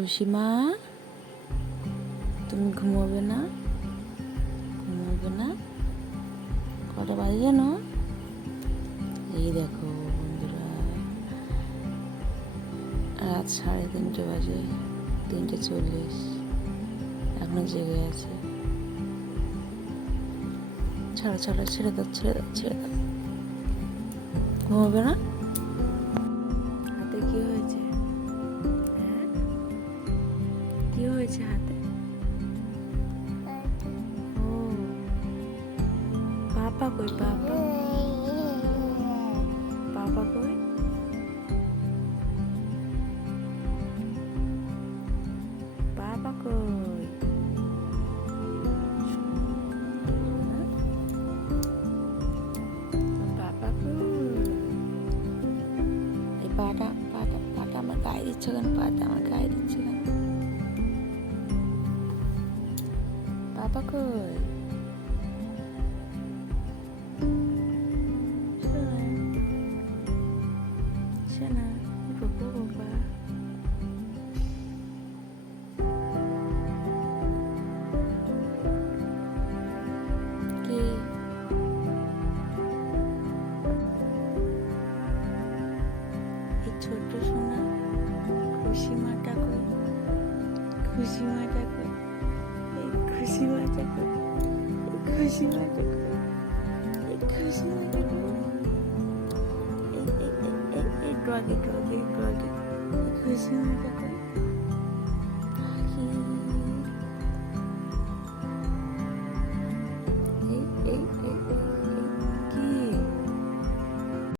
খুশি মা, তুমি ঘুমোবে না? ঘুমোবে না? কটা বাজে জানো? এই দেখো বন্ধুরা, রাত 3:30 বাজে, 3:40। এখনো জেগে আছে। ছাড়ো ছাড়ো, ছেড়ে দাও ছেড়ে দাও ছেড়ে দাও। ঘুমোবে না? হাতে কি হয়েছে? হ্যাঁ, কি হয়েছে হাতে? ও, পাপা কই? পাপা পাপা কই? পাপা কই? পাপা কই? এই পাটা পাটা পাটা আমার গায়ে দিচ্ছ কেন? পাটা আমার গায়ে দিচ্ছ কেন? পাপা কই? শোনা, বাবা বাবা। কি? এই ছোট্ট সোনা খুশি মাটা কই? খুশি মাটা কই? এই খুশি মাটা কই? এই খুশি মাটা কই? এই খুশি মাটা কই? এই ডগি ডগি ডগি, এই খুশি মাটা কই?